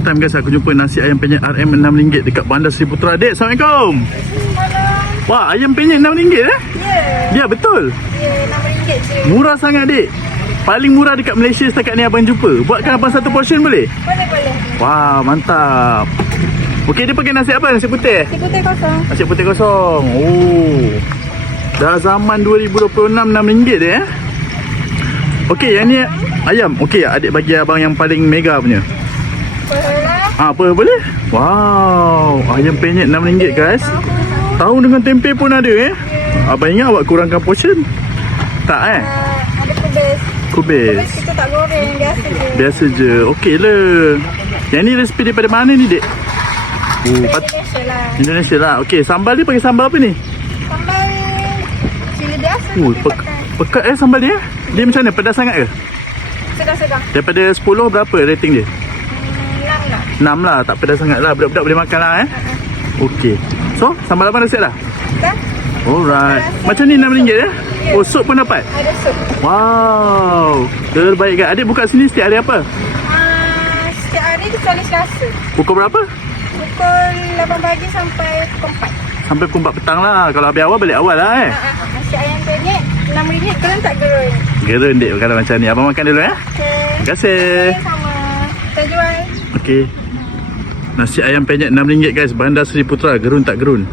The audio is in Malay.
Time guys, aku jumpa nasi ayam penyet RM RM6 dekat Bandar Seri Putra. Dek, Assalamualaikum. Wah, ayam penyet RM6 eh? Ya, betul. Ya, RM6 je. Murah sangat, Dek. Paling murah dekat Malaysia setakat ni abang jumpa. Buatkan abang satu portion boleh? Boleh. Wah, mantap. Okey, dia pakai nasi apa? Nasi putih? Nasi putih kosong. Nasi putih kosong. Oh. Dah zaman 2026 RM6 dia eh? Okey, yang ni ayam. Okey, adik bagi abang yang paling mega punya. Apa boleh? Wow, ayam penyet RM6 guys. Tahu dengan tempe pun ada eh. Abang ingat awak kurangkan portion? Tak eh? Ada kubis. Kubis. Kita tak goreng, biasa je. Biasa je. Okey lah. Yang ni resipi daripada mana ni, Dek? Indonesia lah. Indonesia lah. Okey, sambal dia pakai sambal apa ni? Sambal cili biasa. Pekat sambal dia. Dia macam mana? Pedas sangat ke? Sedang-sedang. Daripada 10 berapa rating dia? 6 lah. 6 lah. Tak pedas sangat lah. Budak-budak boleh makan lah eh. Okey. So, sambal abang dah siap dah? Dah? Alright. Macam ni RM6 eh? Oh, sup pun dapat? Ada sup. Wow. Terbaik kan? Adik buka sini setiap hari apa? Setiap hari kecuali Selasa. Pukul berapa? Pukul 8 pagi sampai pukul 4. Sampai pukul 4 petang lah. Kalau habis awal balik awal lah eh. Nasi ayam penyet RM6. Gerun tak gerun? Gerun, Dek, kalau macam ni. Abang makan dulu eh. Okay. Terima kasih. Sama. Kita jual. Okey. Nasi ayam penyet RM6 guys. Bandar Seri Putra. Gerun tak gerun?